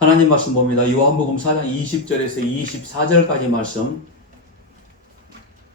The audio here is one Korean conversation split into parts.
하나님 말씀 봅니다. 요한복음 4장 20절에서 24절까지 말씀.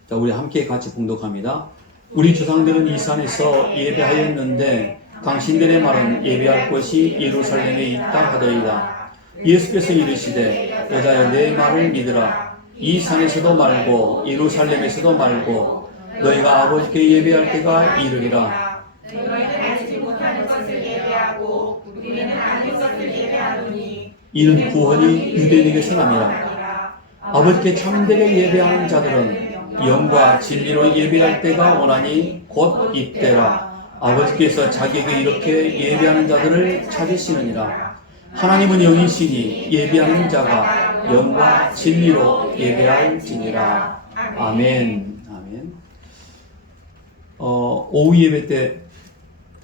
자, 우리 함께 같이 봉독합니다. 우리 조상들은 이 산에서 예배하였는데 당신들의 말은 예배할 곳이 예루살렘에 있다 하더이다. 예수께서 이르시되 여자여 내 말을 믿으라. 이 산에서도 말고 예루살렘에서도 말고 너희가 아버지께 예배할 때가 이르리라. 너희는 알지 못하는 것을 예배하고 우리는 아는 것을 예배하노니 이는 구원이 유대인에게서 남이라. 아버지께 참되게 예배하는 자들은 영과 진리로 예배할 때가 오나니 곧 이때라. 아버지께서 자기에게 이렇게 예배하는 자들을 찾으시느니라. 하나님은 영이시니 예배하는 자가 영과 진리로 예배할지니라. 아멘. 아멘. 오후 예배 때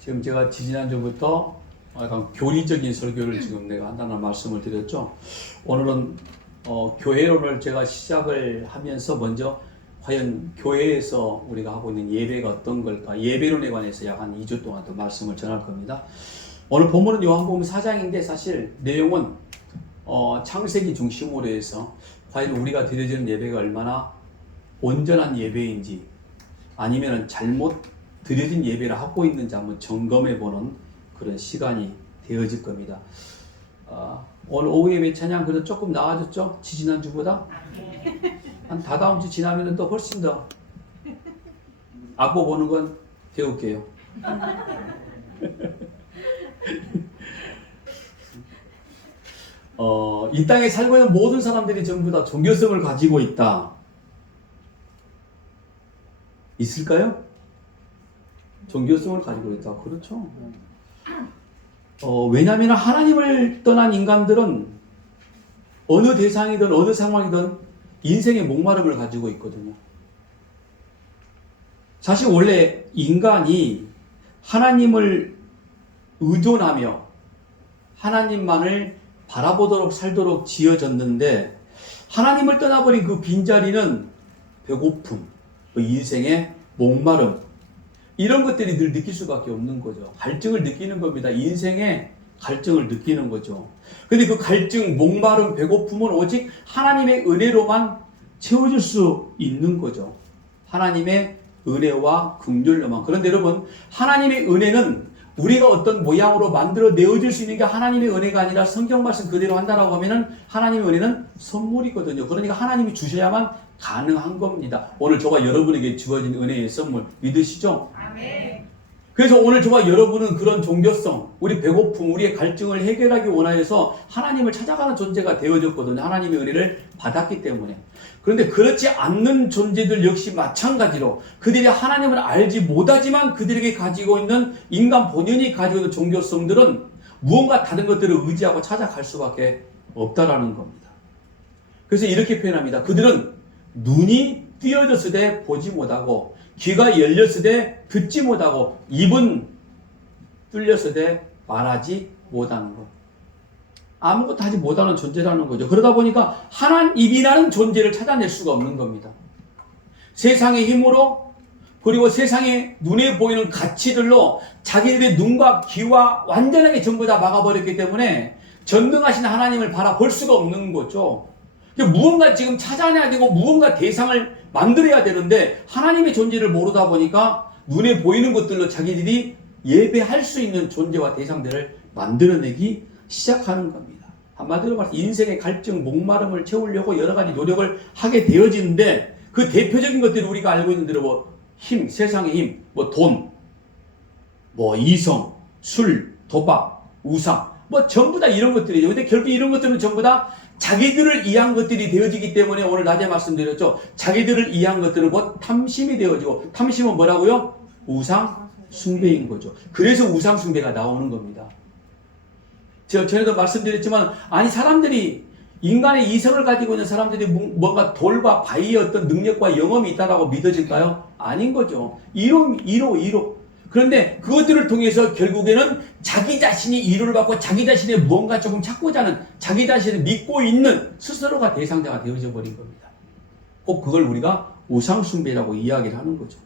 지금 제가 지지난주부터 약간 교리적인 설교를 지금 내가 한다는 말씀을 드렸죠. 오늘은 교회론을 제가 시작을 하면서 먼저 과연 교회에서 우리가 하고 있는 예배가 어떤 걸까? 예배론에 관해서 약 한 2주 동안 더 말씀을 전할 겁니다. 오늘 본문은 요한복음 4장인데 사실 내용은 창세기 중심으로 해서 과연 우리가 드려지는 예배가 얼마나 온전한 예배인지 아니면 잘못 드려진 예배를 하고 있는지 한번 점검해보는 그런 시간이 되어질 겁니다. 오늘 오후 예배 찬양 그래도 조금 나아졌죠? 지지난주보다? 한 다다음 주 지나면 또 훨씬 더 악보 보는 건 배울게요. 이 땅에 살고 있는 모든 사람들이 전부 다 종교성을 가지고 있다. 있을까요? 종교성을 가지고 있다. 그렇죠. 왜냐하면 하나님을 떠난 인간들은 어느 대상이든 어느 상황이든 인생의 목마름을 가지고 있거든요. 사실 원래 인간이 하나님을 의존하며 하나님만을 바라보도록 살도록 지어졌는데 하나님을 떠나버린 그 빈자리는 배고픔, 인생의 목마름 이런 것들이 늘 느낄 수밖에 없는 거죠. 갈증을 느끼는 겁니다. 인생의 갈증을 느끼는 거죠. 근데 그 갈증, 목마름, 배고픔은 오직 하나님의 은혜로만 채워질 수 있는 거죠. 하나님의 은혜와 긍휼로만. 그런데 여러분, 하나님의 은혜는 우리가 어떤 모양으로 만들어 내어질 수 있는 게 하나님의 은혜가 아니라 성경 말씀 그대로 한다라고 하면은 하나님의 은혜는 선물이거든요. 그러니까 하나님이 주셔야만 가능한 겁니다. 오늘 저와 여러분에게 주어진 은혜의 선물 믿으시죠? 아멘. 그래서 오늘 저와 여러분은 그런 종교성, 우리 배고픔, 우리의 갈증을 해결하기 원하여서 하나님을 찾아가는 존재가 되어졌거든요. 하나님의 은혜를 받았기 때문에. 그런데 그렇지 않는 존재들 역시 마찬가지로 그들이 하나님을 알지 못하지만 그들에게 가지고 있는 인간 본연이 가지고 있는 종교성들은 무언가 다른 것들을 의지하고 찾아갈 수밖에 없다라는 겁니다. 그래서 이렇게 표현합니다. 그들은 눈이 띄어졌을 때 보지 못하고 귀가 열렸을 때 듣지 못하고 입은 뚫렸을 때 말하지 못하는 것. 아무것도 하지 못하는 존재라는 거죠. 그러다 보니까 하나님이라는 존재를 찾아낼 수가 없는 겁니다. 세상의 힘으로 그리고 세상의 눈에 보이는 가치들로 자기들의 눈과 귀와 완전하게 전부 다 막아버렸기 때문에 전능하신 하나님을 바라볼 수가 없는 거죠. 무언가 지금 찾아내야 되고 무언가 대상을 만들어야 되는데 하나님의 존재를 모르다 보니까 눈에 보이는 것들로 자기들이 예배할 수 있는 존재와 대상들을 만들어내기 시작하는 겁니다. 한마디로 말해서 인생의 갈증, 목마름을 채우려고 여러 가지 노력을 하게 되어지는데 그 대표적인 것들이 우리가 알고 있는 대로 힘, 세상의 힘, 돈, 이성, 술, 도박, 우상, 전부 다 이런 것들이죠. 근데 결국 이런 것들은 전부 다 자기들을 이해한 것들이 되어지기 때문에 오늘 낮에 말씀드렸죠. 자기들을 이해한 것들은 곧 탐심이 되어지고 탐심은 뭐라고요? 우상 숭배인 거죠. 그래서 우상 숭배가 나오는 겁니다. 제가 전에도 말씀드렸지만 사람들이 인간의 이성을 가지고 있는 사람들이 뭔가 돌과 바위의 어떤 능력과 영험이 있다라고 믿어질까요? 아닌 거죠. 이로. 그런데 그것들을 통해서 결국에는 자기 자신이 이루를 받고 자기 자신의 무언가 조금 찾고자 하는 자기 자신을 믿고 있는 스스로가 대상자가 되어져 버린 겁니다. 꼭 그걸 우리가 우상숭배라고 이야기를 하는 거죠.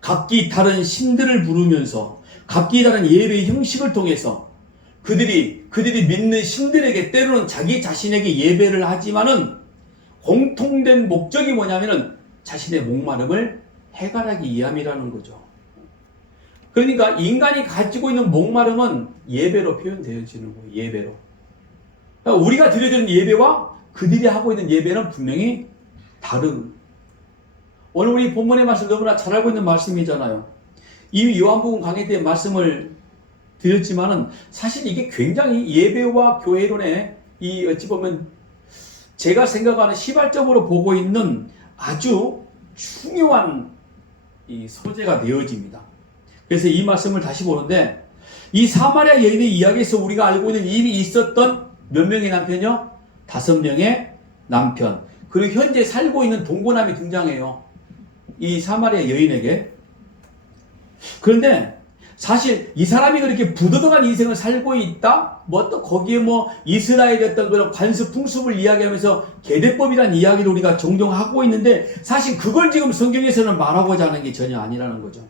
각기 다른 신들을 부르면서 각기 다른 예배의 형식을 통해서 그들이 믿는 신들에게 때로는 자기 자신에게 예배를 하지만은 공통된 목적이 뭐냐면은 자신의 목마름을 해결하기 위함이라는 거죠. 그러니까 인간이 가지고 있는 목마름은 예배로 표현되어지는 거예요. 예배로. 그러니까 우리가 드려지는 예배와 그들이 하고 있는 예배는 분명히 다른. 오늘 우리 본문의 말씀 너무나 잘 알고 있는 말씀이잖아요. 이미 요한복음 강의 때 말씀을 드렸지만은 사실 이게 굉장히 예배와 교회론의 이 어찌 보면 제가 생각하는 시발점으로 보고 있는 아주 중요한 이 소재가 되어집니다. 그래서 이 말씀을 다시 보는데 이 사마리아 여인의 이야기에서 우리가 알고 있는 이미 있었던 몇 명의 남편이요? 5명의 남편. 그리고 현재 살고 있는 동거남이 등장해요. 이 사마리아 여인에게. 그런데 사실 이 사람이 그렇게 부도덕한 인생을 살고 있다? 뭐 또 거기에 뭐 이스라엘의 어떤 그런 관습 풍습을 이야기하면서 계대법이라는 이야기를 우리가 종종 하고 있는데 사실 그걸 지금 성경에서는 말하고자 하는 게 전혀 아니라는 거죠.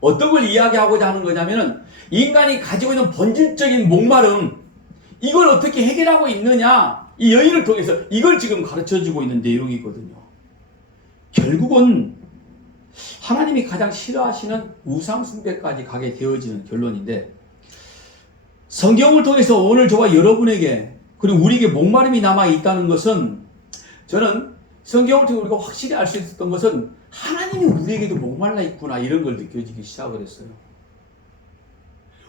어떤 걸 이야기하고자 하는 거냐면은 인간이 가지고 있는 본질적인 목마름 이걸 어떻게 해결하고 있느냐 이 여인을 통해서 이걸 지금 가르쳐주고 있는 내용이거든요. 결국은 하나님이 가장 싫어하시는 우상 숭배까지 가게 되어지는 결론인데 성경을 통해서 오늘 저와 여러분에게 그리고 우리에게 목마름이 남아 있다는 것은 저는 성경을 통해 우리가 확실히 알 수 있었던 것은 하나님이 우리에게도 목말라 있구나 이런 걸 느껴지기 시작을 했어요.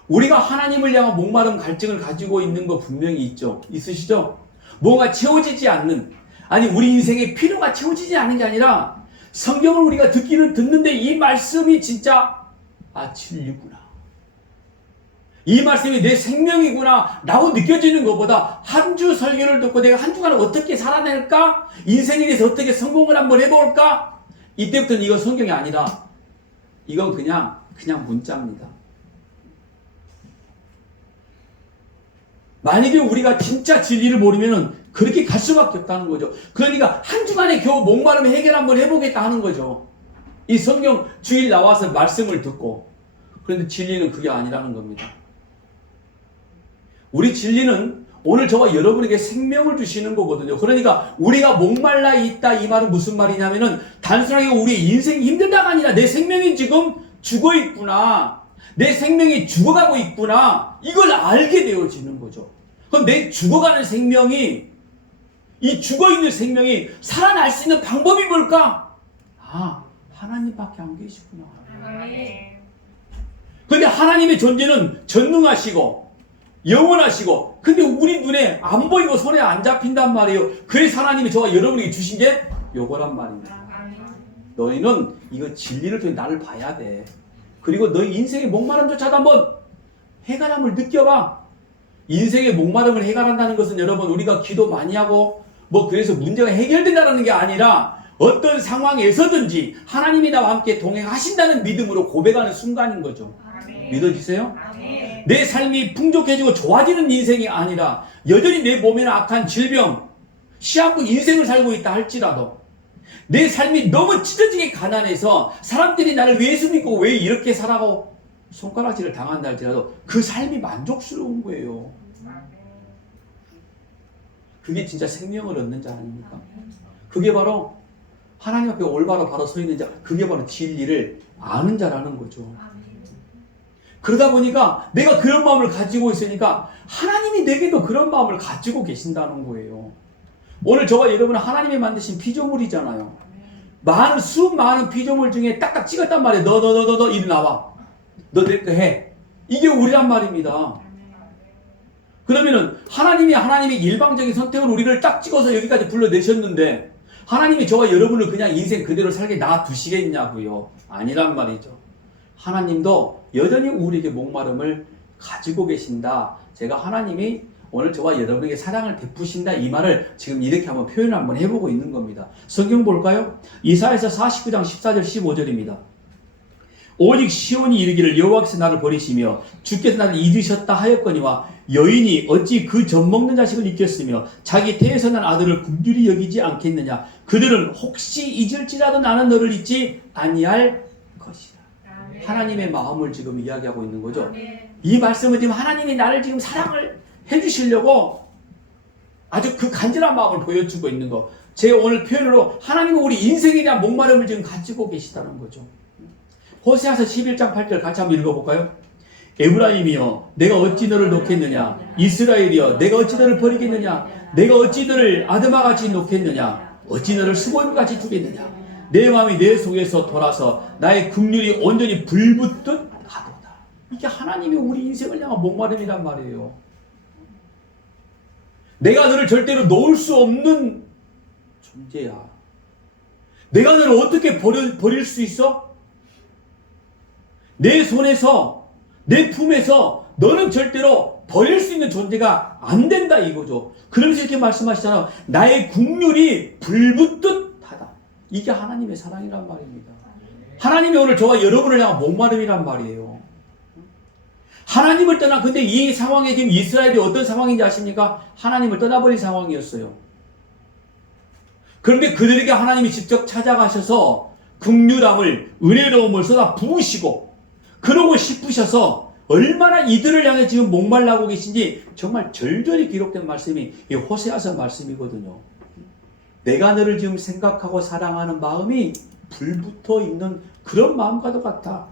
우리가 하나님을 향한 목마름 갈증을 가지고 있는 거 분명히 있죠. 있으시죠? 뭐가 채워지지 않는 아니 우리 인생의 필요가 채워지지 않는 게 아니라 성경을 우리가 듣는데 이 말씀이 진짜 진리구나. 이 말씀이 내 생명이구나 라고 느껴지는 것보다 한 주 설교를 듣고 내가 한 주간을 어떻게 살아낼까? 인생에 대해서 어떻게 성공을 한번 해볼까? 이때부터는 이건 성경이 아니라 이건 그냥 문자입니다. 만약에 우리가 진짜 진리를 모르면은 그렇게 갈 수밖에 없다는 거죠. 그러니까 한 주간에 겨우 목마름 해결 한번 해보겠다 하는 거죠. 이 성경 주일 나와서 말씀을 듣고. 그런데 진리는 그게 아니라는 겁니다. 우리 진리는 오늘 저와 여러분에게 생명을 주시는 거거든요. 그러니까 우리가 목말라 있다 이 말은 무슨 말이냐면은 단순하게 우리의 인생이 힘들다가 아니라 내 생명이 지금 죽어 있구나. 내 생명이 죽어가고 있구나. 이걸 알게 되어지는 거죠. 그럼 내 죽어가는 생명이 이 죽어있는 생명이 살아날 수 있는 방법이 뭘까? 하나님밖에 안 계시구나. 그런데 하나님의 존재는 전능하시고 영원하시고 근데 우리 눈에 안 보이고 손에 안 잡힌단 말이에요. 그래서 하나님이 저와 여러분에게 주신 게 요거란 말입니다. 너희는 이거 진리를 통해 나를 봐야 돼. 그리고 너희 인생의 목마름조차도 한번 해결함을 느껴봐. 인생의 목마름을 해결한다는 것은 여러분 우리가 기도 많이 하고 그래서 문제가 해결된다는 게 아니라 어떤 상황에서든지 하나님이 나와 함께 동행하신다는 믿음으로 고백하는 순간인 거죠. 아멘. 믿어지세요? 아멘. 내 삶이 풍족해지고 좋아지는 인생이 아니라 여전히 내 몸에는 악한 질병, 시한부 인생을 살고 있다 할지라도 내 삶이 너무 찢어지게 가난해서 사람들이 나를 예수 믿고 왜 이렇게 살아가고 손가락질을 당한다 할지라도 그 삶이 만족스러운 거예요. 그게 진짜 생명을 얻는 자 아닙니까? 그게 바로 하나님 앞에 올바로 바로 서 있는 자, 그게 바로 진리를 아는 자라는 거죠. 그러다 보니까 내가 그런 마음을 가지고 있으니까 하나님이 내게도 그런 마음을 가지고 계신다는 거예요. 오늘 저와 여러분은 하나님이 만드신 피조물이잖아요. 수많은 피조물 중에 딱딱 찍었단 말이에요. 너 이리 나와. 너 내 거 해. 이게 우리란 말입니다. 그러면은 하나님이 일방적인 선택을 우리를 딱 찍어서 여기까지 불러내셨는데 하나님이 저와 여러분을 그냥 인생 그대로 살게 놔두시겠냐고요? 아니란 말이죠. 하나님도 여전히 우리에게 목마름을 가지고 계신다. 제가 하나님이 오늘 저와 여러분에게 사랑을 베푸신다 이 말을 지금 이렇게 한번 표현을 한번 해보고 있는 겁니다. 성경 볼까요? 이사야서 49장 14절 15절입니다. 오직 시온이 이르기를 여호와께서 나를 버리시며 주께서 나를 잊으셨다 하였거니와 여인이 어찌 그 젖먹는 자식을 잊겠으며 자기 태에서 난 아들을 긍휼히 여기지 않겠느냐. 그들은 혹시 잊을지라도 나는 너를 잊지 아니할 것이라. 하나님의 마음을 지금 이야기하고 있는 거죠. 이 말씀은 지금 하나님이 나를 지금 사랑을 해주시려고 아주 그 간절한 마음을 보여주고 있는 거. 제 오늘 표현으로 하나님은 우리 인생에 대한 목마름을 지금 가지고 계시다는 거죠. 호세아서 11장 8절 같이 한번 읽어볼까요? 에브라임이여 내가 어찌 너를 놓겠느냐, 이스라엘이여 내가 어찌 너를 버리겠느냐, 내가 어찌 너를 아드마같이 놓겠느냐, 어찌 너를 수고임같이 두겠느냐. 내 마음이 내 속에서 돌아서 나의 긍휼이 온전히 불붙듯 하도다. 이게 하나님이 우리 인생을 향한 목마름이란 말이에요. 내가 너를 절대로 놓을 수 없는 존재야. 내가 너를 어떻게 버릴 수 있어? 내 손에서, 내 품에서 너는 절대로 버릴 수 있는 존재가 안 된다 이거죠. 그러면서 이렇게 말씀하시잖아요. 나의 긍휼이 불붙듯 하다. 이게 하나님의 사랑이란 말입니다. 하나님이 오늘 저와 여러분을 향한 목마름이란 말이에요. 하나님을 떠나, 근데 이 상황에 지금 이스라엘이 어떤 상황인지 아십니까? 하나님을 떠나버린 상황이었어요. 그런데 그들에게 하나님이 직접 찾아가셔서 긍휼함을, 은혜로움을 쏟아 부으시고, 그러고 싶으셔서 얼마나 이들을 향해 지금 목말라고 계신지 정말 절절히 기록된 말씀이 이 호세아서 말씀이거든요. 내가 너를 지금 생각하고 사랑하는 마음이 불붙어 있는 그런 마음과도 같아.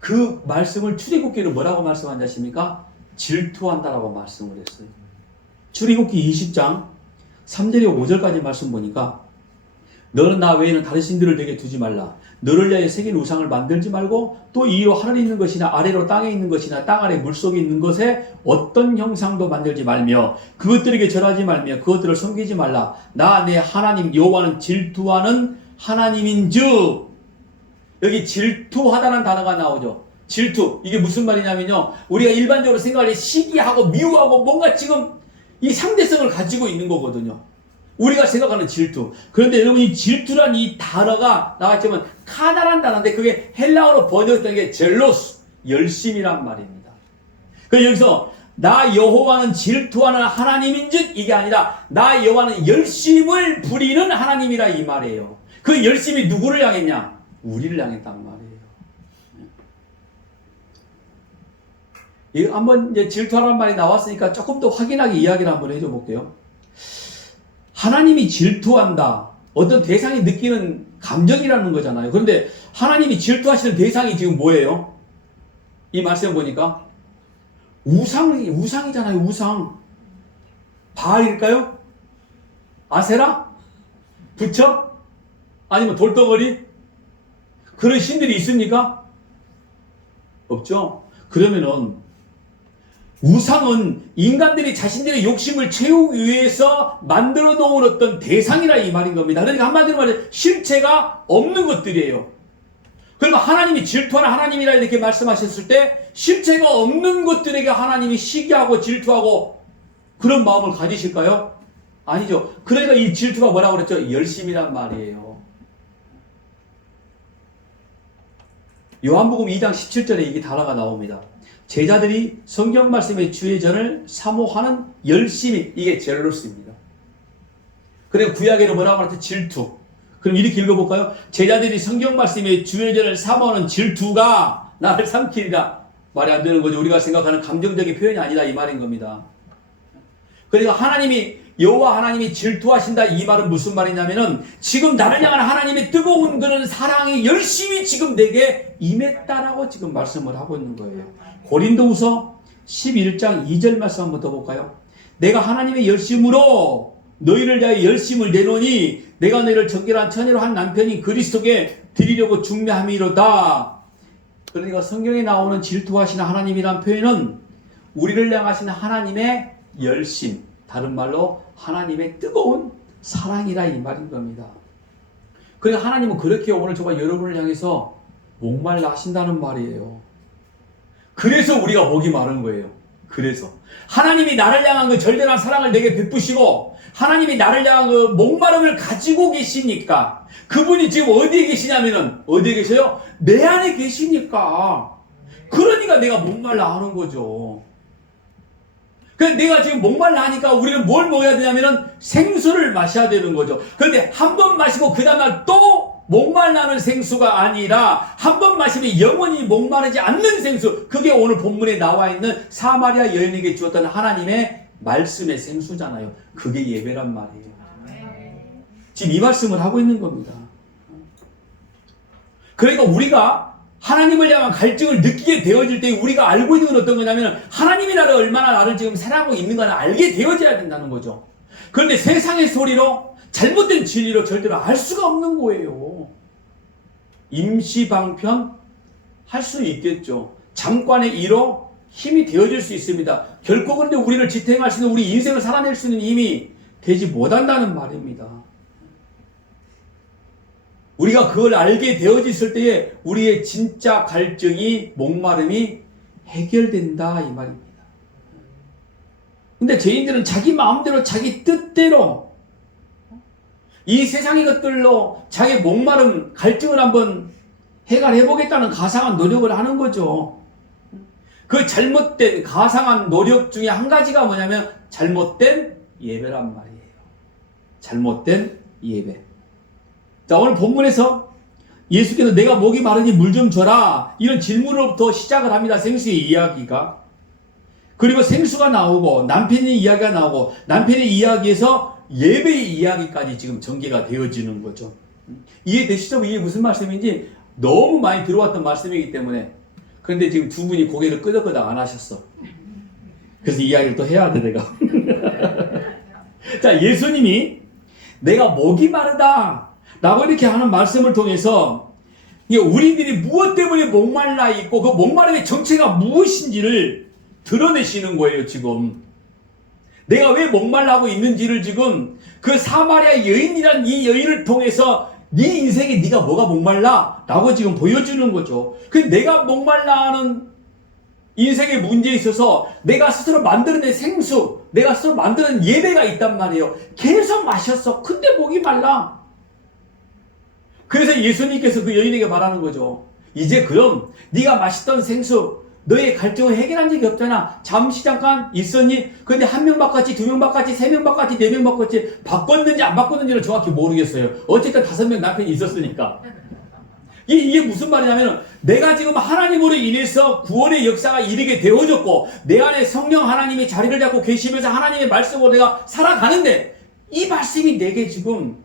그 말씀을 출애굽기는 뭐라고 말씀한지 아십니까? 질투한다라고 말씀을 했어요. 출애굽기 20장 3절에 5절까지 말씀 보니까 너는 나 외에는 다른 신들을 내게 두지 말라. 너를 위하여 새긴 우상을 만들지 말고 또 위로 하늘에 있는 것이나 아래로 땅에 있는 것이나 땅 아래 물속에 있는 것에 어떤 형상도 만들지 말며 그것들에게 절하지 말며 그것들을 섬기지 말라. 나 내 하나님 여호와는 질투하는 하나님인즉. 여기 질투하다는 단어가 나오죠. 질투. 이게 무슨 말이냐면요. 우리가 일반적으로 생각할 때 시기하고 미워하고 뭔가 지금 이 상대성을 가지고 있는 거거든요. 우리가 생각하는 질투. 그런데 여러분 이 질투란 이 단어가 나왔지만 카나란 단어인데 그게 헬라어로 번역된 게 젤로스, 열심이란 말입니다. 그래서 여기서 나 여호와는 질투하는 하나님인즉 이게 아니라 나 여호와는 열심을 부리는 하나님이라 이 말이에요. 그 열심이 누구를 향했냐? 우리를 향했단 말이에요. 이거 한번 이제 질투하라는 말이 나왔으니까 조금 더 확인하게 이야기를 한번 해줘 볼게요. 하나님이 질투한다. 어떤 대상이 느끼는 감정이라는 거잖아요. 그런데 하나님이 질투하시는 대상이 지금 뭐예요? 이 말씀 보니까 우상이잖아요. 우상. 바알일까요? 아세라? 부처? 아니면 돌덩어리? 그런 신들이 있습니까? 없죠? 그러면은 우상은 인간들이 자신들의 욕심을 채우기 위해서 만들어 놓은 어떤 대상이라 이 말인 겁니다. 그러니까 한마디로 말해 실체가 없는 것들이에요. 그러면 하나님이 질투하는 하나님이라 이렇게 말씀하셨을 때 실체가 없는 것들에게 하나님이 시기하고 질투하고 그런 마음을 가지실까요? 아니죠. 그러니까 이 질투가 뭐라고 그랬죠? 열심이란 말이에요. 요한복음 2장 17절에 이게 단어가 나옵니다. 제자들이 성경 말씀의 주의전을 사모하는 열심이 이게 젤로스입니다. 그리고 구약에는 뭐라고 하죠? 질투. 그럼 이렇게 읽어볼까요? 제자들이 성경 말씀의 주의전을 사모하는 질투가 나를 삼키리라. 말이 안 되는 거죠. 우리가 생각하는 감정적인 표현이 아니다 이 말인 겁니다. 그러니까 여호와 하나님이 질투하신다 이 말은 무슨 말이냐면은 지금 나를 향한 하나님의 뜨거운 그런 사랑이 열심히 지금 내게 임했다라고 지금 말씀을 하고 있는 거예요. 고린도후서 11장 2절 말씀 한번 더 볼까요? 내가 하나님의 열심으로 너희를 위하여 열심을 내노니 내가 너희를 정결한 처녀로 한 남편인 그리스도께 드리려고 중매함이로다. 그러니까 성경에 나오는 질투하시는 하나님이란 표현은 우리를 향하시는 하나님의 열심, 다른 말로 하나님의 뜨거운 사랑이라 이 말인 겁니다. 그러니까 하나님은 그렇게 오늘 저와 여러분을 향해서 목말라 하신다는 말이에요. 그래서 우리가 목이 마른 거예요. 그래서 하나님이 나를 향한 그 절대한 사랑을 내게 베푸시고 하나님이 나를 향한 그 목마름을 가지고 계시니까 그분이 지금 어디에 계시냐면은 어디에 계셔요? 내 안에 계시니까 그러니까 내가 목말라 하는 거죠. 그래서 내가 지금 목말라 하니까 우리는 뭘 먹어야 되냐면은 생수를 마셔야 되는 거죠. 그런데 한 번 마시고 그 다음날 또 목말라는 생수가 아니라 한 번 마시면 영원히 목마르지 않는 생수. 그게 오늘 본문에 나와 있는 사마리아 여인에게 주었던 하나님의 말씀의 생수잖아요. 그게 예배란 말이에요. 지금 이 말씀을 하고 있는 겁니다. 그러니까 우리가 하나님을 향한 갈증을 느끼게 되어질 때 우리가 알고 있는 건 어떤 거냐면 하나님이 나를 얼마나 나를 지금 사랑하고 있는가를 알게 되어져야 된다는 거죠. 그런데 세상의 소리로 잘못된 진리로 절대로 알 수가 없는 거예요. 임시방편 할 수 있겠죠. 잠깐의 일로 힘이 되어질 수 있습니다. 결코 그런데 우리를 지탱할 수 있는 우리 인생을 살아낼 수 있는 힘이 되지 못한다는 말입니다. 우리가 그걸 알게 되어졌을 때에 우리의 진짜 갈증이 목마름이 해결된다 이 말입니다. 근데 죄인들은 자기 마음대로 자기 뜻대로 이 세상의 것들로 자기 목마름 갈증을 한번 해결해 보겠다는 가상한 노력을 하는 거죠. 그 잘못된 가상한 노력 중에 한 가지가 뭐냐면 잘못된 예배란 말이에요. 잘못된 예배. 자, 오늘 본문에서 예수께서 내가 목이 마르니 물 좀 줘라 이런 질문으로부터 시작을 합니다. 생수의 이야기가. 그리고 생수가 나오고 남편의 이야기가 나오고 남편의 이야기에서 예배의 이야기까지 지금 전개가 되어지는 거죠. 이해되시죠? 이게 무슨 말씀인지 너무 많이 들어왔던 말씀이기 때문에. 그런데 지금 두 분이 고개를 끄덕끄덕 안 하셨어. 그래서 이야기를 또 해야 돼 내가. 자, 예수님이 내가 목이 마르다 라고 이렇게 하는 말씀을 통해서 우리들이 무엇 때문에 목말라 있고 그 목마름의 정체가 무엇인지를 드러내시는 거예요. 지금 내가 왜 목말라하고 있는지를 지금 그 사마리아 여인이란 이 여인을 통해서 네 인생에 네가 뭐가 목말라? 라고 지금 보여주는 거죠. 그 내가 목말라 하는 인생의 문제에 있어서 내가 스스로 만들어낸 생수, 내가 스스로 만드는 예배가 있단 말이에요. 계속 마셨어. 근데 목이 말라. 그래서 예수님께서 그 여인에게 말하는 거죠. 이제 그럼 네가 마셨던 생수, 너의 갈증을 해결한 적이 없잖아. 잠시 잠깐 있었니? 근데 한 명 바꿨지, 두 명 바꿨지, 세 명 바꿨지, 네 명 바꿨지. 바꿨는지 안 바꿨는지를 정확히 모르겠어요. 어쨌든 5명 남편이 있었으니까. 이게 무슨 말이냐면 내가 지금 하나님으로 인해서 구원의 역사가 이르게 되어졌고 내 안에 성령 하나님이 자리를 잡고 계시면서 하나님의 말씀으로 내가 살아가는데 이 말씀이 내게 지금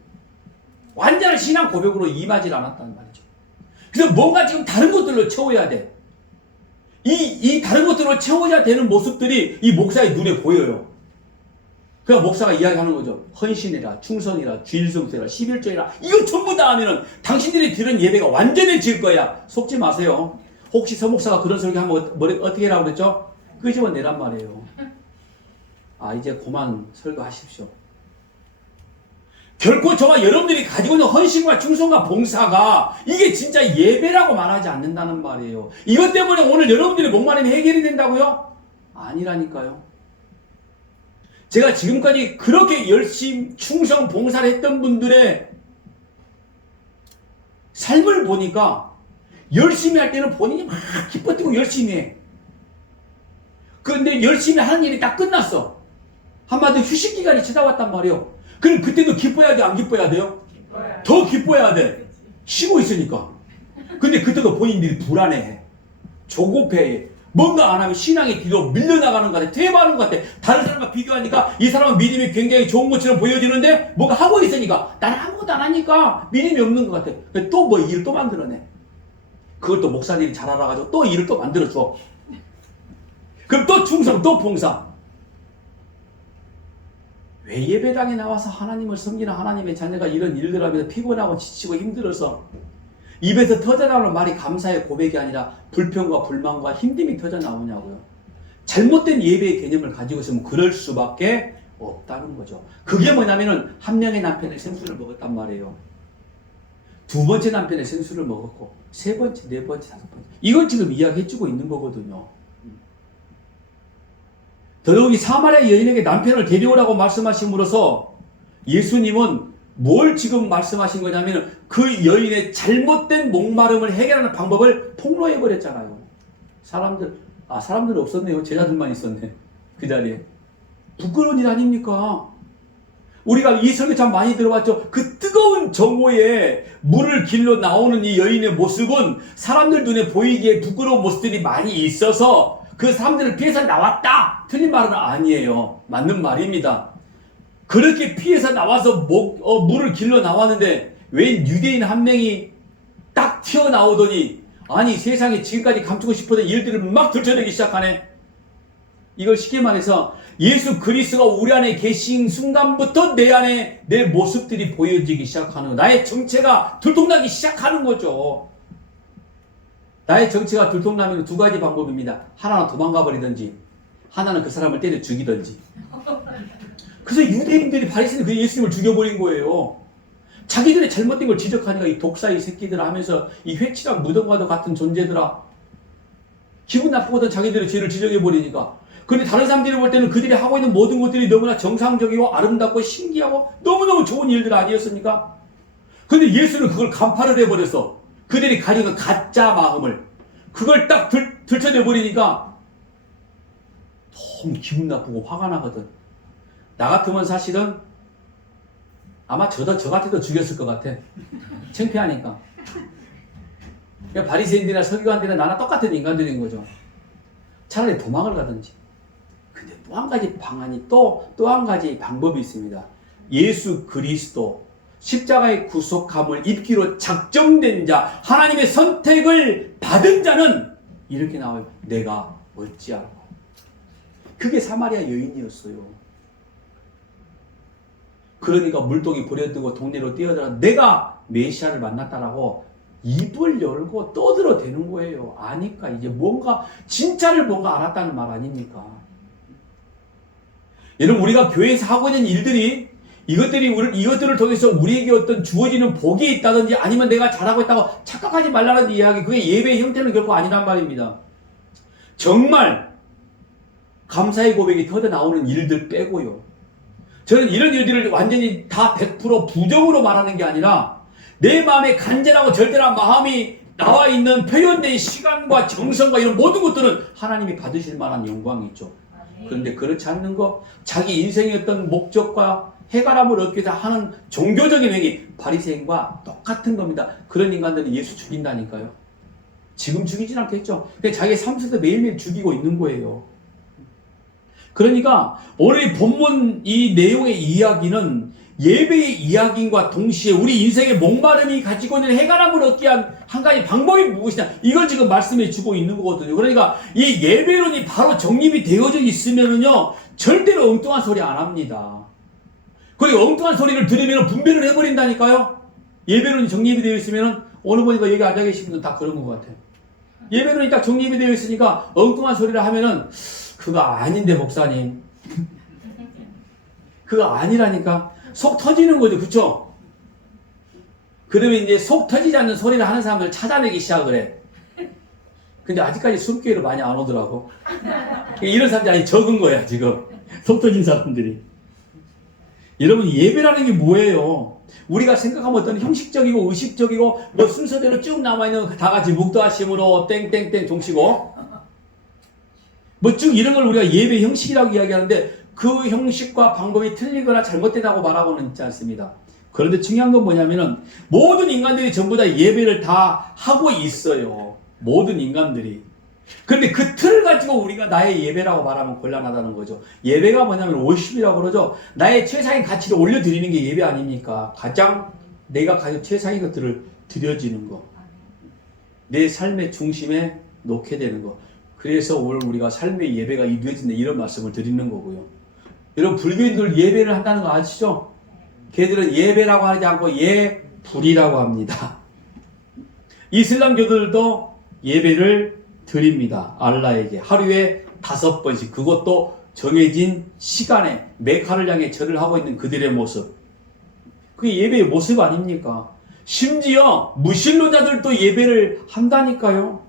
완전한 신앙 고백으로 임하지 않았다는 말이죠. 그래서 뭔가 지금 다른 것들로 채워야 돼. 이 다른 것들로 채워야 되는 모습들이 이 목사의 눈에 보여요. 그러니까 목사가 이야기하는 거죠. 헌신이라, 충성이라, 주일성수라, 11조이라 이거 전부 다 하면은 당신들이 들은 예배가 완전해질 거야. 속지 마세요. 혹시 서목사가 그런 소리 하면 어떻게 하라고 그랬죠? 끄집어내란 말이에요. 아, 이제 그만 설교하십시오. 결코 저와 여러분들이 가지고 있는 헌신과 충성과 봉사가 이게 진짜 예배라고 말하지 않는다는 말이에요. 이것 때문에 오늘 여러분들의 목마름이 해결이 된다고요? 아니라니까요. 제가 지금까지 그렇게 열심히 충성 봉사를 했던 분들의 삶을 보니까 열심히 할 때는 본인이 막 기뻐뛰고 열심히 해. 그런데 열심히 하는 일이 딱 끝났어. 한마디로 휴식 기간이 찾아왔단 말이에요. 그럼 그때도 기뻐야 돼, 안 기뻐야 돼요? 더 기뻐야 돼. 쉬고 있으니까. 근데 그때도 본인들이 불안해해. 조급해해. 뭔가 안 하면 신앙의 뒤로 밀려나가는 것 같아. 퇴보하는 것 같아. 다른 사람과 비교하니까 이 사람은 믿음이 굉장히 좋은 것처럼 보여지는데 뭔가 하고 있으니까 나는 아무것도 안 하니까 믿음이 없는 것 같아. 또 뭐 일을 또 만들어내. 그걸 또 목사님이 잘 알아가지고 또 일을 또 만들어줘. 그럼 또 충성, 또 봉사. 왜 예배당에 나와서 하나님을 섬기는 하나님의 자녀가 이런 일들 하면서 피곤하고 지치고 힘들어서 입에서 터져나오는 말이 감사의 고백이 아니라 불평과 불만과 힘듦이 터져나오냐고요. 잘못된 예배의 개념을 가지고 있으면 그럴 수밖에 없다는 거죠. 그게 뭐냐면은 한 명의 남편의 생수를 먹었단 말이에요. 두 번째 남편의 생수를 먹었고 세 번째, 네 번째, 다섯 번째. 이건 지금 이야기해주고 있는 거거든요. 더더욱이 사마리아 여인에게 남편을 데려오라고 말씀하심으로써 예수님은 뭘 지금 말씀하신 거냐면 그 여인의 잘못된 목마름을 해결하는 방법을 폭로해버렸잖아요. 사람들 없었네요. 제자들만 있었네. 그 자리에. 부끄러운 일 아닙니까? 우리가 이 설교 참 많이 들어봤죠. 그 뜨거운 정오에 물을 길러 나오는 이 여인의 모습은 사람들 눈에 보이기에 부끄러운 모습들이 많이 있어서 그 사람들을 피해서 나왔다. 틀린 말은 아니에요. 맞는 말입니다. 그렇게 피해서 나와서 물을 길러 나왔는데 왜 유대인 한 명이 딱 튀어나오더니 아니 세상에 지금까지 감추고 싶었던 일들을 막 들춰내기 시작하네. 이걸 쉽게 말해서 예수 그리스도가 우리 안에 계신 순간부터 내 안에 내 모습들이 보여지기 시작하는, 나의 정체가 들통나기 시작하는 거죠. 나의 정체가 들통나면 두 가지 방법입니다. 하나는 도망가 버리든지, 하나는 그 사람을 때려 죽이든지. 그래서 유대인들이 바리새인들 그 예수님을 죽여버린 거예요. 자기들의 잘못된 걸 지적하니까 이 독사의 새끼들 하면서 이 회칠한 무덤과도 같은 존재들아, 기분 나쁘거든 자기들의 죄를 지적해버리니까. 그런데 다른 사람들이 볼 때는 그들이 하고 있는 모든 것들이 너무나 정상적이고 아름답고 신기하고 너무너무 좋은 일들 아니었습니까? 그런데 예수는 그걸 간파를 해버렸어. 그들이 가진 그 가짜 마음을. 그걸 딱 들춰내버리니까 너무 기분 나쁘고 화가 나거든. 나 같으면 사실은 아마 저 같아도 죽였을 것 같아. 창피하니까. 바리새인들이나 서기관들이나 나나 똑같은 인간들인 거죠. 차라리 도망을 가든지. 근데 또 한 가지 방안이 또 한 가지 방법이 있습니다. 예수 그리스도 십자가의 구속함을 입기로 작정된 자, 하나님의 선택을 받은 자는 이렇게 나와요. 내가 어찌하고. 그게 사마리아 여인이었어요. 그러니까 물동이 부려뜨고 동네로 뛰어들어 내가 메시아를 만났다라고 입을 열고 떠들어대는 거예요. 아니까 이제 뭔가 진짜를 뭔가 알았다는 말 아닙니까? 여러분, 우리가 교회에서 하고 있는 일들이 이것들을 통해서 우리에게 어떤 주어지는 복이 있다든지 아니면 내가 잘하고 있다고 착각하지 말라는 이야기, 그게 예배의 형태는 결코 아니란 말입니다. 정말 감사의 고백이 터져 나오는 일들 빼고요. 저는 이런 일들을 완전히 다 100% 부정으로 말하는 게 아니라 내 마음에 간절하고 절대한 마음이 나와 있는 표현된 시간과 정성과 이런 모든 것들은 하나님이 받으실 만한 영광이 있죠. 그런데 그렇지 않는 거, 자기 인생의 어떤 목적과 해결함을 얻기 위해서 하는 종교적인 행위, 바리새인과 똑같은 겁니다. 그런 인간들은 예수 죽인다니까요. 지금 죽이진 않겠죠. 근데 자기 삶 속에서 매일매일 죽이고 있는 거예요. 그러니까 오늘 본문 이 내용의 이야기는 예배의 이야기인과 동시에 우리 인생의 목마름이 가지고 있는 해결함을 얻기 위한 한 가지 방법이 무엇이냐, 이걸 지금 말씀해 주고 있는 거거든요. 그러니까 이 예배론이 바로 정립이 되어져 있으면은요 절대로 엉뚱한 소리 안 합니다. 그리고 엉뚱한 소리를 들으면 분별을 해버린다니까요. 예배론이 정립이 되어 있으면은, 오늘 보니까 여기 앉아 계신 분들 다 그런 것 같아요. 예배론이 딱 정립이 되어 있으니까 엉뚱한 소리를 하면은 그거 아닌데 목사님, 그거 아니라니까. 속 터지는 거죠. 그쵸? 그러면 이제 속 터지지 않는 소리를 하는 사람들을 찾아내기 시작을 해. 근데 아직까지 숨기회로 많이 안 오더라고. 이런 사람들이 아니 적은 거야 지금. 속 터진 사람들이. 여러분, 예배라는 게 뭐예요? 우리가 생각하면 어떤 형식적이고 의식적이고 뭐 순서대로 쭉 남아있는 다 같이 묵도하심으로 땡땡땡 종치고 뭐 쭉 이런 걸 우리가 예배 형식이라고 이야기하는데, 그 형식과 방법이 틀리거나 잘못되다고 말하고는 있지 않습니다. 그런데 중요한 건 뭐냐면은 모든 인간들이 전부 다 예배를 다 하고 있어요. 모든 인간들이. 그런데 그 틀을 가지고 우리가 나의 예배라고 말하면 곤란하다는 거죠. 예배가 뭐냐면 월십이라고 그러죠. 나의 최상의 가치를 올려드리는 게 예배 아닙니까? 가장 내가 가진 최상의 것들을 드려지는 거. 내 삶의 중심에 놓게 되는 거. 그래서 오늘 우리가 삶의 예배가 이루어진다, 이런 말씀을 드리는 거고요. 여러분, 불교인들 예배를 한다는 거 아시죠? 걔들은 예배라고 하지 않고 예불이라고 합니다. 이슬람교들도 예배를 드립니다. 알라에게 하루에 5번씩, 그것도 정해진 시간에 메카를 향해 절을 하고 있는 그들의 모습, 그게 예배의 모습 아닙니까? 심지어 무신론자들도 예배를 한다니까요.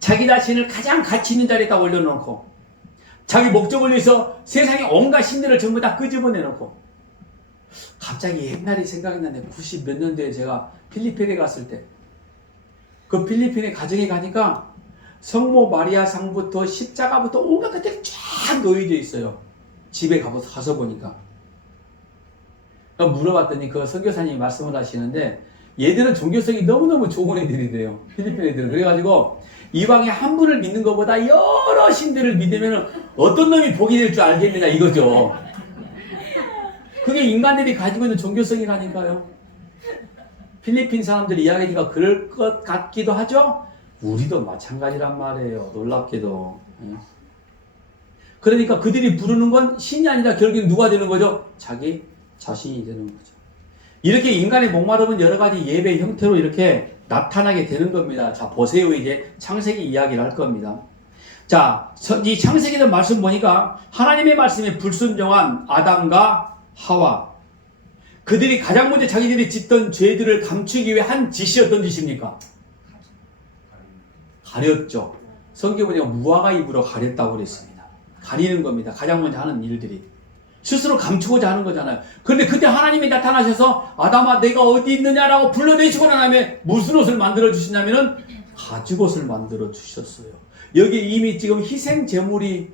자기 자신을 가장 가치 있는 자리에다 올려놓고 자기 목적을 위해서 세상의 온갖 신들을 전부 다 끄집어내놓고. 갑자기 옛날이 생각이 나네. 90 몇 년도에 제가 필리핀에 갔을 때, 그 필리핀에 가정에 가니까 성모 마리아 상부터 십자가부터 온갖 것들이 쫙 놓여져 있어요. 집에 가서 보니까. 물어봤더니 그 선교사님이 말씀을 하시는데 얘들은 종교성이 너무너무 좋은 애들이래요. 필리핀 애들은. 그래가지고 이방에 한 분을 믿는 것보다 여러 신들을 믿으면 어떤 놈이 복이 될 줄 알겠느냐 이거죠. 그게 인간들이 가지고 있는 종교성이라니까요. 필리핀 사람들이 이야기가 그럴 것 같기도 하죠. 우리도 마찬가지란 말이에요. 놀랍게도. 그러니까 그들이 부르는 건 신이 아니라 결국엔 누가 되는 거죠? 자기 자신이 되는 거죠. 이렇게 인간의 목마름은 여러 가지 예배 형태로 이렇게 나타나게 되는 겁니다. 자, 보세요. 이제 창세기 이야기를 할 겁니다. 자, 이 창세기의 말씀 보니까 하나님의 말씀에 불순종한 아담과 하와. 그들이 가장 먼저 자기들이 짓던 죄들을 감추기 위해 한 짓이 어떤 짓입니까? 가렸죠. 성경 보니까 무화과 잎으로 가렸다고 그랬습니다. 가리는 겁니다. 가장 먼저 하는 일들이. 스스로 감추고자 하는 거잖아요. 그런데 그때 하나님이 나타나셔서 아담아 내가 어디 있느냐라고 불러내시고 난 다음에 무슨 옷을 만들어 주시냐면은 가죽옷을 만들어 주셨어요. 여기 이미 지금 희생 제물이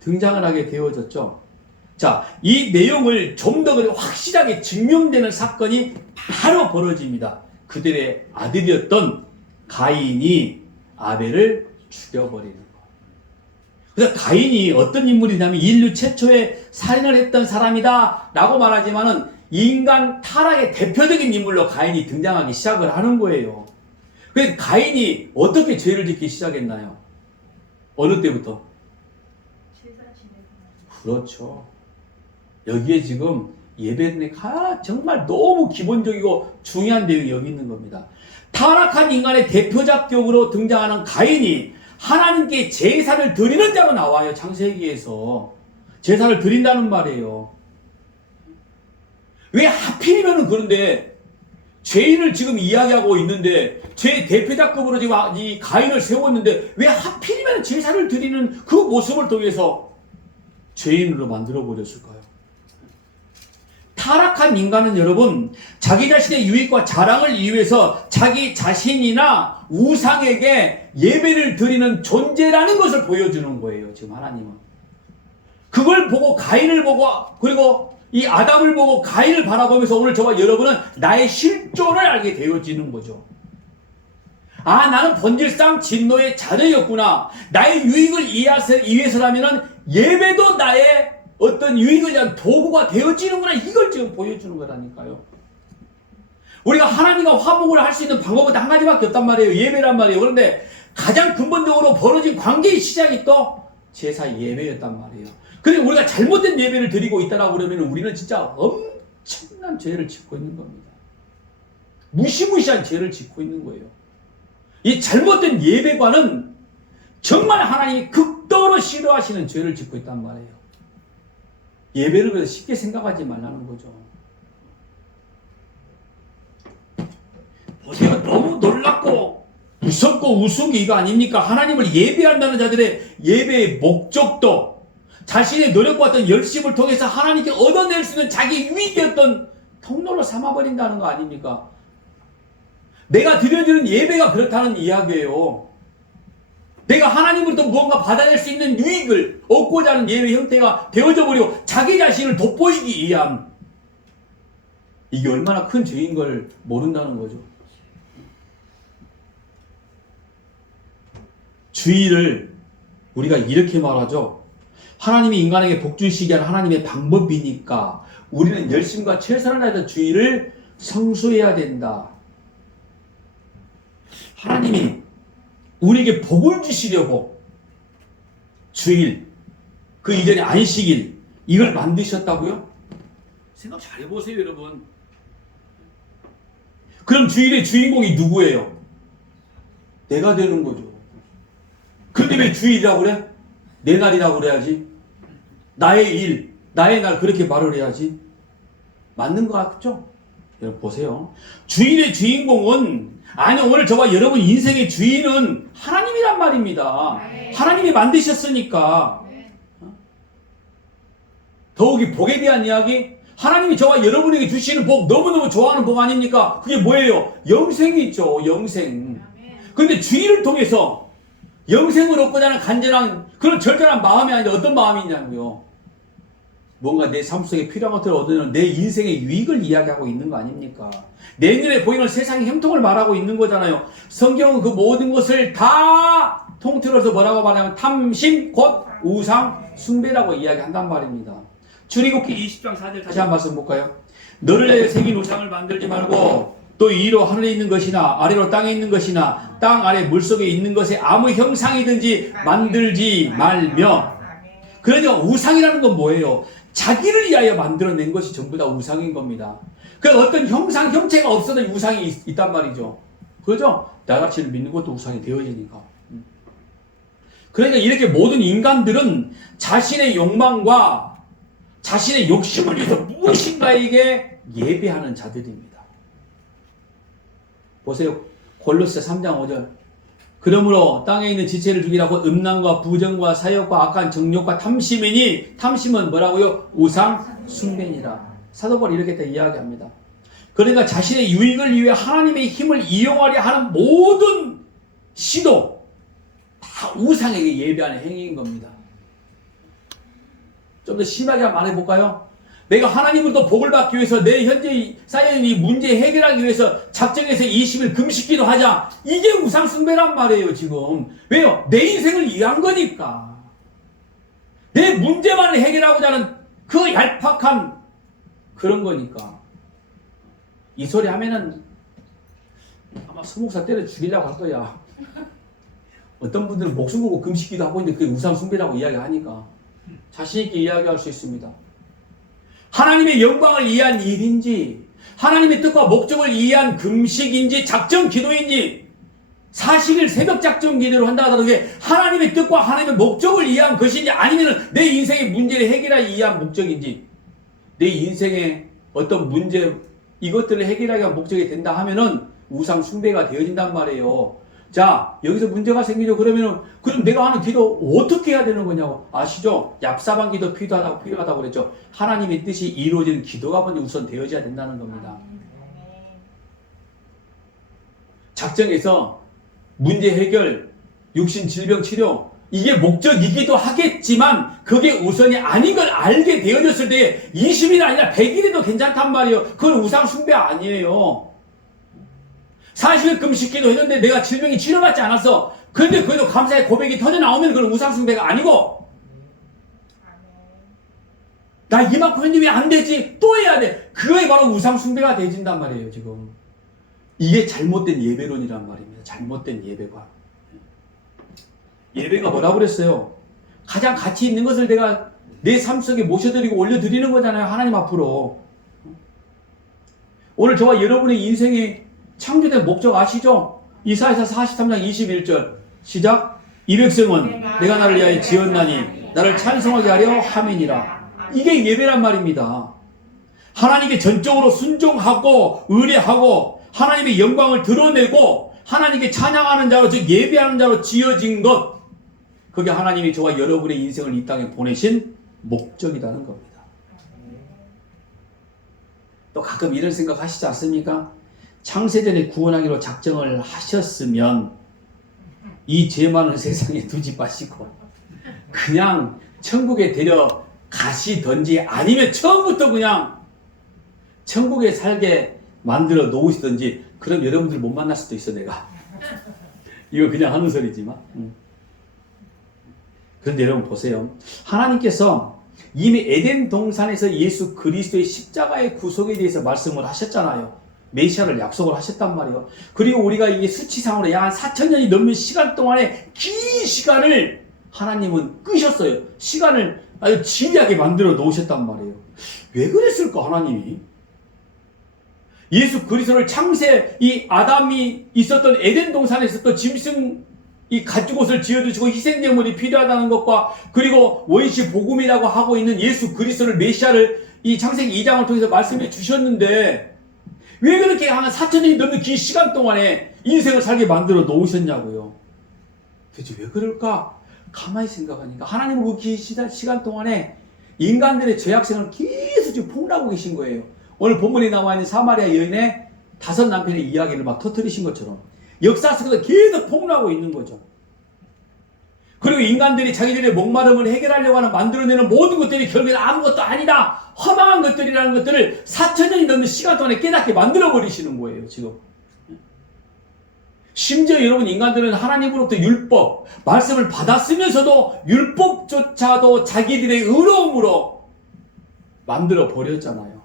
등장을 하게 되어졌죠. 자, 이 내용을 좀 더 확실하게 증명되는 사건이 바로 벌어집니다. 그들의 아들이었던 가인이 아벨을 죽여버리는 거. 그래서 가인이 어떤 인물이냐면 인류 최초의 살인을 했던 사람이다 라고 말하지만은 인간 타락의 대표적인 인물로 가인이 등장하기 시작을 하는 거예요. 그래서 가인이 어떻게 죄를 짓기 시작했나요? 어느 때부터? 그렇죠. 여기에 지금 예배는 정말 너무 기본적이고 중요한 내용이 여기 있는 겁니다. 타락한 인간의 대표작격으로 등장하는 가인이 하나님께 제사를 드리는 자로 나와요. 창세기에서 제사를 드린다는 말이에요. 왜 하필이면 그런데 죄인을 지금 이야기하고 있는데 죄의 대표작급으로 지금 이 가인을 세웠는데 왜 하필이면 제사를 드리는 그 모습을 통해서 죄인으로 만들어 버렸을까요? 타락한 인간은 여러분 자기 자신의 유익과 자랑을 위해서 자기 자신이나 우상에게 예배를 드리는 존재라는 것을 보여주는 거예요. 지금 하나님은 그걸 보고 가인을 보고 그리고 이 아담을 보고 가인을 바라보면서 오늘 저와 여러분은 나의 실존을 알게 되어지는 거죠. 아, 나는 본질상 진노의 자녀였구나. 나의 유익을 위해서라면 예배도 나의 어떤 유익을 위한 도구가 되어지는구나. 이걸 지금 보여주는 거라니까요. 우리가 하나님과 화목을 할 수 있는 방법은 한 가지밖에 없단 말이에요. 예배란 말이에요. 그런데 가장 근본적으로 벌어진 관계의 시작이 또 제사 예배였단 말이에요. 그런데 우리가 잘못된 예배를 드리고 있다라고 그러면 우리는 진짜 엄청난 죄를 짓고 있는 겁니다. 무시무시한 죄를 짓고 있는 거예요. 이 잘못된 예배관은 정말 하나님이 극도로 싫어하시는 죄를 짓고 있단 말이에요. 예배를 그래서 쉽게 생각하지 말라는 거죠. 보세요. 너무 놀랍고 무섭고 우스운게 아닙니까? 하나님을 예배한다는 자들의 예배의 목적도 자신의 노력과 어떤 열심을 통해서 하나님께 얻어낼 수 있는 자기 유익이었던 통로로 삼아버린다는 거 아닙니까? 내가 드려지는 예배가 그렇다는 이야기예요. 내가 하나님으로부터 무언가 받아낼 수 있는 유익을 얻고자 하는 예배 형태가 되어져 버리고 자기 자신을 돋보이기 위한 이게 얼마나 큰 죄인 걸 모른다는 거죠. 주의를 우리가 이렇게 말하죠. 하나님이 인간에게 복 주시게 하는 하나님의 방법이니까 우리는 열심과 최선을 다해서 주의를 성수해야 된다. 하나님이 우리에게 복을 주시려고 주일, 그 이전에 안식일 이걸 만드셨다고요? 생각 잘 해보세요, 여러분. 그럼 주일의 주인공이 누구예요? 내가 되는 거죠. 근데 왜 주일이라고 그래? 내 날이라고 그래야지. 나의 일, 나의 날 그렇게 말을 해야지. 맞는 것 같죠? 여러분 보세요. 주일의 주인공은 아니 오늘 저와 여러분 인생의 주인은 하나님이란 말입니다. 하나님이 만드셨으니까. 더욱이 복에 대한 이야기, 하나님이 저와 여러분에게 주시는 복, 너무너무 좋아하는 복 아닙니까? 그게 뭐예요? 영생이 있죠. 영생. 그런데 주일을 통해서 영생을 얻고자 하는 간절한 그런 절절한 마음이 아닌데 어떤 마음이 있냐고요. 뭔가 내 삶 속에 필요한 것들을 얻는 내 인생의 유익을 이야기하고 있는 거 아닙니까? 내 눈에 보이는 세상의 형통을 말하고 있는 거잖아요. 성경은 그 모든 것을 다 통틀어서 뭐라고 말하냐면 탐심 곧 우상 숭배라고 이야기한단 말입니다. 출애굽기 20장 4절 다시 한 말씀 볼까요? 너를 새긴 우상을 만들지 말고 또 위로 하늘에 있는 것이나 아래로 땅에 있는 것이나 땅 아래 물속에 있는 것에 아무 형상이든지 만들지 말며. 그러니까 우상이라는 건 뭐예요? 자기를 위하여 만들어낸 것이 전부 다 우상인 겁니다. 그 어떤 형상, 형체가 없어도 우상이 있단 말이죠. 그죠? 나같이를 믿는 것도 우상이 되어지니까. 그러니까 이렇게 모든 인간들은 자신의 욕망과 자신의 욕심을 위해서 무엇인가에게 예배하는 자들입니다. 보세요. 골로새 3장 5절. 그러므로 땅에 있는 지체를 죽이라고 음란과 부정과 사욕과 악한 정욕과 탐심이니, 탐심은 뭐라고요? 우상 숭배니라. 사도 바울이 이렇게 다 이야기합니다. 그러니까 자신의 유익을 위해 하나님의 힘을 이용하려 하는 모든 시도 다 우상에게 예배하는 행위인 겁니다. 좀 더 심하게 말해볼까요? 내가 하나님으로부터 복을 받기 위해서 내 현재 쌓여있는 이 문제 해결하기 위해서 작정해서 20일 금식기도 하자. 이게 우상 숭배란 말이에요, 지금. 왜요? 내 인생을 위한 거니까. 내 문제만을 해결하고자 하는 그 얄팍한 그런 거니까. 이 소리 하면은 아마 서목사 때려 죽이려고 할 거야. 어떤 분들은 목숨 걸고 금식기도 하고 있는데 그게 우상 숭배라고 이야기하니까 자신있게 이야기할 수 있습니다. 하나님의 영광을 위한 일인지, 하나님의 뜻과 목적을 위한 금식인지, 작정 기도인지, 40일 새벽 작정 기도를 한다 하더라도 그게 하나님의 뜻과 하나님의 목적을 위한 것인지, 아니면 내 인생의 문제를 해결하기 위한 목적인지, 내 인생의 어떤 문제, 이것들을 해결하기 위한 목적이 된다 하면은 우상 숭배가 되어진단 말이에요. 자, 여기서 문제가 생기죠. 그러면은, 그럼 내가 하는 기도 어떻게 해야 되는 거냐고. 아시죠? 얍삽한 기도 필요하다고 그랬죠. 하나님의 뜻이 이루어지는 기도가 먼저 우선 되어져야 된다는 겁니다. 작정해서 문제 해결, 육신 질병 치료, 이게 목적이기도 하겠지만, 그게 우선이 아닌 걸 알게 되어졌을 때, 20일이 아니라 100일에도 괜찮단 말이에요. 그건 우상 숭배 아니에요. 40일 금식기도 했는데 내가 질병이 치료받지 않았어. 그런데 그래도 감사의 고백이 터져 나오면 그건 우상숭배가 아니고, 나 이만큼 했는데 왜 안 되지? 또 해야 돼. 그거에 바로 우상숭배가 되어진단 말이에요, 지금. 이게 잘못된 예배론이란 말입니다. 잘못된 예배관. 예배가 뭐라고 그랬어요? 가장 가치 있는 것을 내가 내 삶 속에 모셔드리고 올려드리는 거잖아요, 하나님 앞으로. 오늘 저와 여러분의 인생의 창조된 목적 아시죠? 이사야서 43장 21절 시작. 이 백성은 내가 나를 위하여 지었나니 나를 찬송하게 하려 함이니라. 이게 예배란 말입니다. 하나님께 전적으로 순종하고 의뢰하고 하나님의 영광을 드러내고 하나님께 찬양하는 자로, 즉 예배하는 자로 지어진 것, 그게 하나님이 저와 여러분의 인생을 이 땅에 보내신 목적이라는 겁니다. 또 가끔 이런 생각 하시지 않습니까? 창세전에 구원하기로 작정을 하셨으면 이 죄 많은 세상에 두지 마시고 그냥 천국에 데려가시든지, 아니면 처음부터 그냥 천국에 살게 만들어 놓으시든지. 그럼 여러분들 못 만날 수도 있어, 내가. 이거 그냥 하는 소리지만. 그런데 여러분 보세요. 하나님께서 이미 에덴 동산에서 예수 그리스도의 십자가의 구속에 대해서 말씀을 하셨잖아요. 메시아를 약속을 하셨단 말이에요. 그리고 우리가 이게 수치상으로 약 한 4,000년이 넘는 시간 동안에 긴 시간을 하나님은 끄셨어요. 시간을 아주 지리하게 만들어 놓으셨단 말이에요. 왜 그랬을까, 하나님이? 예수 그리스도를 창세, 이 아담이 있었던 에덴 동산에 있었던 짐승, 이 가죽옷을 지어주시고 희생제물이 필요하다는 것과, 그리고 원시 복음이라고 하고 있는 예수 그리스도를, 메시아를 이 창세기 2장을 통해서 말씀해 주셨는데, 왜 그렇게 한 4,000년이 넘는 긴 시간 동안에 인생을 살게 만들어 놓으셨냐고요. 도대체 왜 그럴까? 가만히 생각하니까 하나님은 그 긴 시간 동안에 인간들의 죄악생을 계속 지금 폭로하고 계신 거예요. 오늘 본문에 나와 있는 사마리아 여인의 5 남편의 이야기를 막 터뜨리신 것처럼 역사 속에서 계속 폭로하고 있는 거죠. 그리고 인간들이 자기들의 목마름을 해결하려고 하는 만들어내는 모든 것들이 결국엔 아무것도 아니다, 허망한 것들이라는 것들을 4,000년이 넘는 시간 동안에 깨닫게 만들어버리시는 거예요, 지금. 심지어 여러분, 인간들은 하나님으로부터 율법, 말씀을 받았으면서도 율법조차도 자기들의 의로움으로 만들어버렸잖아요.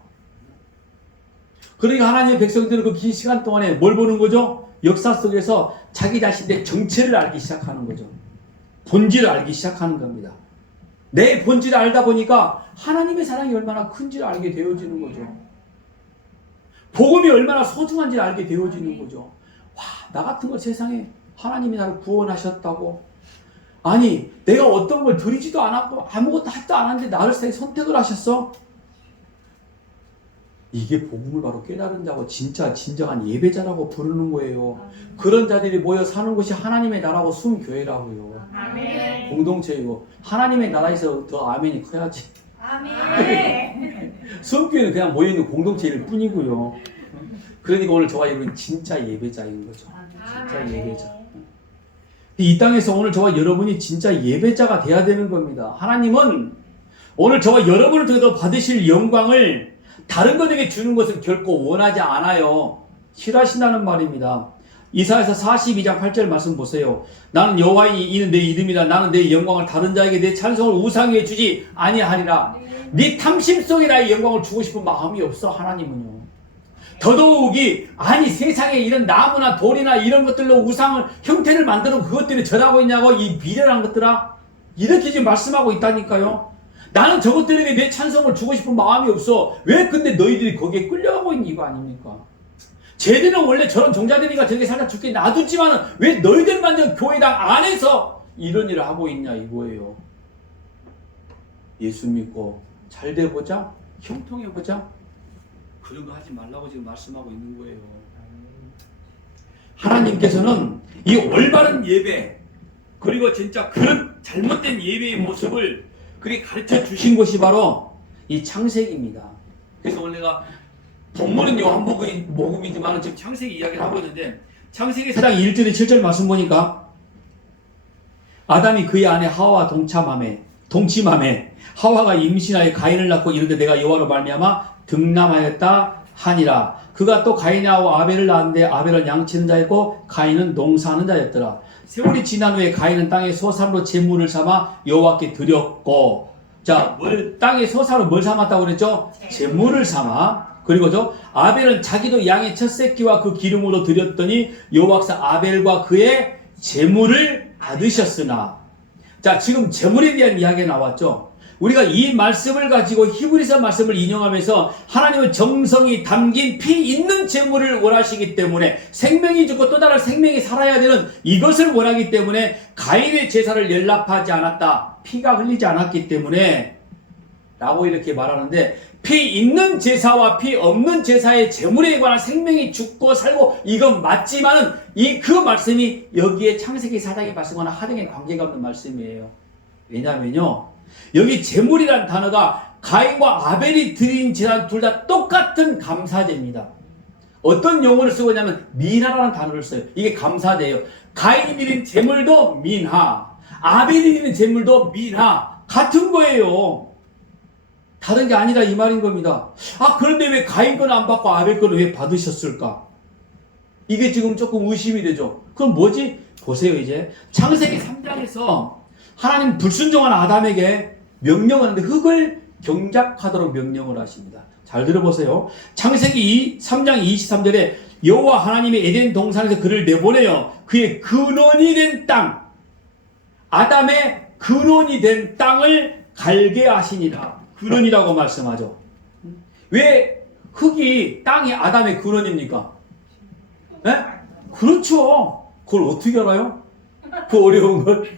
그러니까 하나님의 백성들은 그 긴 시간 동안에 뭘 보는 거죠? 역사 속에서 자기 자신의 정체를 알기 시작하는 거죠. 본질을 알기 시작하는 겁니다. 내 본질을 알다 보니까 하나님의 사랑이 얼마나 큰지를 알게 되어지는 거죠. 복음이 얼마나 소중한지를 알게 되어지는 거죠. 와, 나 같은 거 세상에 하나님이 나를 구원하셨다고. 아니, 내가 어떤 걸 드리지도 않았고 아무것도 하지도 않았는데 나를 선택을 하셨어? 이게 복음을 바로 깨달은다고 진짜 진정한 예배자라고 부르는 거예요. 그런 자들이 모여 사는 곳이 하나님의 나라고 숨교회라고요. 아멘. 공동체이고 하나님의 나라에서 더 아멘이 커야지. 아멘. 숨교회는 그냥 모여있는 공동체일 뿐이고요. 그러니까 오늘 저와 여러분 진짜 예배자인 거죠. 진짜 예배자. 이 땅에서 오늘 저와 여러분이 진짜 예배자가 돼야 되는 겁니다. 하나님은 오늘 저와 여러분을 통해서 받으실 영광을 다른 것에게 주는 것을 결코 원하지 않아요. 싫어하신다는 말입니다. 이사야서 42장 8절 말씀 보세요. 나는 여호와이니 이는 내 이름이라. 나는 내 영광을 다른 자에게 내 찬송을 우상에게 주지 아니하리라. 네 탐심 속에 나의 영광을 주고 싶은 마음이 없어, 하나님은요. 더더욱이 아니 세상에 이런 나무나 돌이나 이런 것들로 우상을 형태를 만들어 그것들이 절하고 있냐고, 이 비련한 것들아, 이렇게 지금 말씀하고 있다니까요. 나는 저것들에게 내 찬송을 주고 싶은 마음이 없어. 왜 근데 너희들이 거기에 끌려가고 있는 이거 아닙니까? 쟤들은 원래 저런 종자들이니까 저렇게 살다 죽게 놔두지만은 왜 너희들만 저 교회당 안에서 이런 일을 하고 있냐 이거예요. 예수 믿고 잘 돼보자, 형통해보자, 그런 거 하지 말라고 지금 말씀하고 있는 거예요. 하나님께서는 이 올바른 예배, 그리고 진짜 그런 잘못된 예배의 모습을 그렇게 가르쳐 주신 것이 바로 이 창세기입니다. 그래서 오늘 내가 본문은 요한복음이지만 지금 창세기 이야기를 하고 있는데, 창세기 4장 1절에 7절 말씀 보니까 아담이 그의 아내 하와와 동침함에 하와가 임신하여 가인을 낳고 이르되 내가 여호와로 말미암아 등남하였다 하니라. 그가 또 가인하고 아벨을 낳았는데 아벨은 양치는 자였고 가인은 농사하는 자였더라. 세월이 지난 후에 가인은 땅의 소산으로 제물을 삼아 여호와께 드렸고, 자, 땅의 소산으로 뭘 삼았다고 그랬죠? 제물을 삼아. 그리고 아벨은 자기도 양의 첫 새끼와 그 기름으로 드렸더니 여호와께서 아벨과 그의 제물을 받으셨으나. 자, 지금 제물에 대한 이야기가 나왔죠. 우리가 이 말씀을 가지고 히브리서 말씀을 인용하면서 하나님은 정성이 담긴 피 있는 제물을 원하시기 때문에, 생명이 죽고 또 다른 생명이 살아야 되는 이것을 원하기 때문에 가인의 제사를 연락하지 않았다, 피가 흘리지 않았기 때문에 라고 이렇게 말하는데, 피 있는 제사와 피 없는 제사의 제물에 관한 생명이 죽고 살고 이건 맞지만은 그 말씀이 여기에 창세기 4장의 말씀과는 하등의 관계가 없는 말씀이에요. 왜냐하면요, 여기 제물이라는 단어가 가인과 아벨이 드린 제사 둘 다 똑같은 감사제입니다. 어떤 용어를 쓰고 있냐면 민하라는 단어를 써요. 이게 감사제예요. 가인이 드린 제물도 민하, 아벨이 드린 제물도 민하, 같은 거예요. 다른 게 아니라 이 말인 겁니다. 아, 그런데 왜 가인 거는 안 받고 아벨 거는 왜 받으셨을까? 이게 지금 조금 의심이 되죠. 그럼 뭐지? 보세요. 이제 창세기 3장에서 하나님 불순종한 아담에게 명령을 하는데 흙을 경작하도록 명령을 하십니다. 잘 들어보세요. 창세기 3장 23절에 여호와 하나님이 에덴 동산에서 그를 내보내요. 그의 근원이 된 땅, 아담의 근원이 된 땅을 갈게 하시니라. 근원이라고 말씀하죠. 왜 흙이, 땅이 아담의 근원입니까? 네? 그렇죠. 그걸 어떻게 알아요? 그 어려운 걸.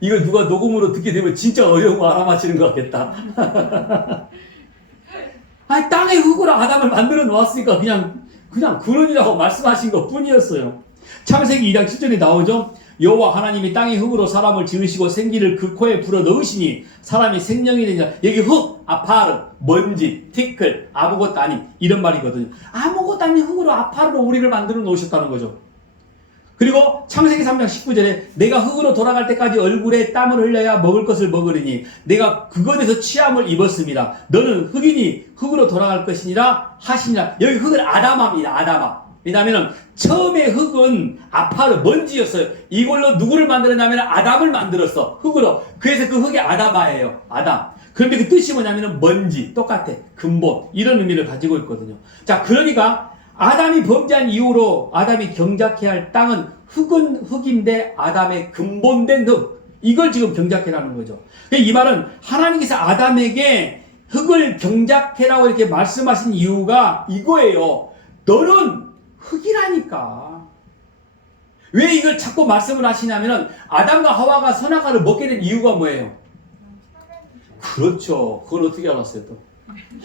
이거 누가 녹음으로 듣게 되면 진짜 어려운 거 알아맞히는 것 같겠다. 아니, 땅의 흙으로 아담을 만들어 놓았으니까 그냥 근원이라고 말씀하신 것 뿐이었어요. 창세기 2장 7절에 나오죠. 여호와 하나님이 땅의 흙으로 사람을 지으시고 생기를 그 코에 불어 넣으시니 사람이 생명이 되니라. 여기 흙, 아파르, 먼지, 티끌, 아무것도 아닌 이런 말이거든요. 아무것도 아닌 흙으로 아파르로 우리를 만들어 놓으셨다는 거죠. 그리고 창세기 3장 19절에 내가 흙으로 돌아갈 때까지 얼굴에 땀을 흘려야 먹을 것을 먹으리니 내가 그것에서 취함을 입었습니다. 너는 흙이니 흙으로 돌아갈 것이니라 하시니라. 여기 흙은 아담아입니다. 아담아. 왜냐하면 처음에 흙은 아파르 먼지였어요. 이걸로 누구를 만들었냐면 아담을 만들었어. 흙으로. 그래서 그 흙이 아담아예요. 아담. 그런데 그 뜻이 뭐냐면 먼지. 똑같아. 근본. 이런 의미를 가지고 있거든요. 자, 그러니까 아담이 범죄한 이후로 아담이 경작해야 할 땅은 흙은 흙인데 아담의 근본된 흙. 이걸 지금 경작해라는 거죠. 이 말은 하나님께서 아담에게 흙을 경작해라고 이렇게 말씀하신 이유가 이거예요. 너는 흙이라니까. 왜 이걸 자꾸 말씀을 하시냐면은 아담과 하와가 선악과를 먹게 된 이유가 뭐예요? 그렇죠. 그걸 어떻게 알았어요 또?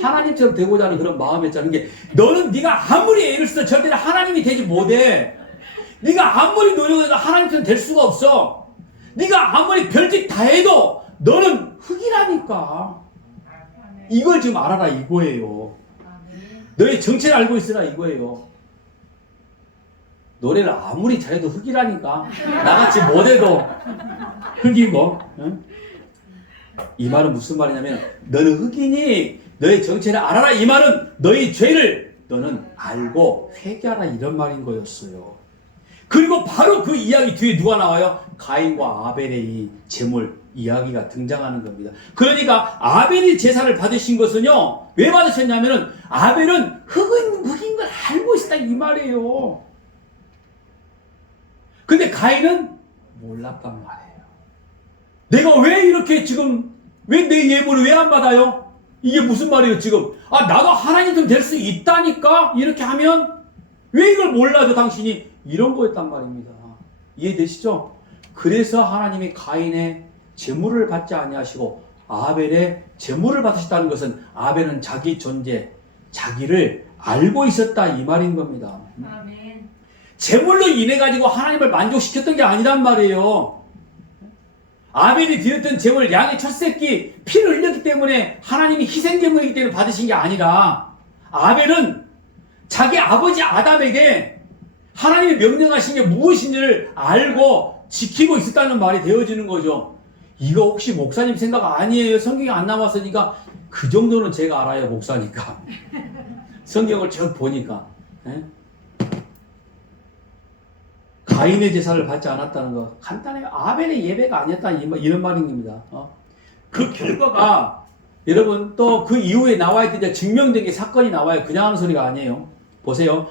하나님처럼 되고자 하는 그런 마음이었다는 게 너는 네가 아무리 애를 써 절대로 하나님이 되지 못해. 네가 아무리 노력해도 하나님처럼 될 수가 없어. 네가 아무리 별짓 다 해도 너는 흙이라니까. 이걸 지금 알아라 이거예요. 너의 정체를 알고 있으라 이거예요. 노래를 아무리 잘해도 흙이라니까. 나같이 못해도 흙이고. 응? 이 말은 무슨 말이냐면 너는 흙이니 너의 정체를 알아라. 이 말은 너의 죄를 너는 알고 회개하라 이런 말인 거였어요. 그리고 바로 그 이야기 뒤에 누가 나와요? 가인과 아벨의 이 제물 이야기가 등장하는 겁니다. 그러니까 아벨이 제사를 받으신 것은요, 왜 받으셨냐면은 아벨은 흙인 걸 알고 있었다 이 말이에요. 근데 가인은 몰랐단 말이에요. 내가 왜 이렇게 지금 왜 내 예물을 왜 안 받아요? 이게 무슨 말이에요 지금? 아, 나도 하나님 좀 될 수 있다니까 이렇게 하면 왜 이걸 몰라줘 당신이? 이런 거였단 말입니다. 이해되시죠? 그래서 하나님이 가인의 제물을 받지 아니하시고 아벨의 제물을 받으셨다는 것은 아벨은 자기 존재, 자기를 알고 있었다 이 말인 겁니다. 아멘. 제물로 인해 가지고 하나님을 만족시켰던 게 아니란 말이에요. 아벨이 드렸던 제물 양의 첫 새끼 피를 흘렸기 때문에 하나님이 희생 제물이기 때문에 받으신 게 아니라 아벨은 자기 아버지 아담에게 하나님이 명령하신 게 무엇인지를 알고 지키고 있었다는 말이 되어지는 거죠. 이거 혹시 목사님 생각 아니에요? 성경이 안 남았으니까 그 정도는 제가 알아요, 목사니까. 성경을 쭉 보니까. 에? 가인의 제사를 받지 않았다는 거 간단해요. 아벨의 예배가 아니었다 이런 말인 겁니다. 그 결과가 여러분 또 그 이후에 나와야 되자 증명된 게 사건이 나와요. 그냥 하는 소리가 아니에요. 보세요.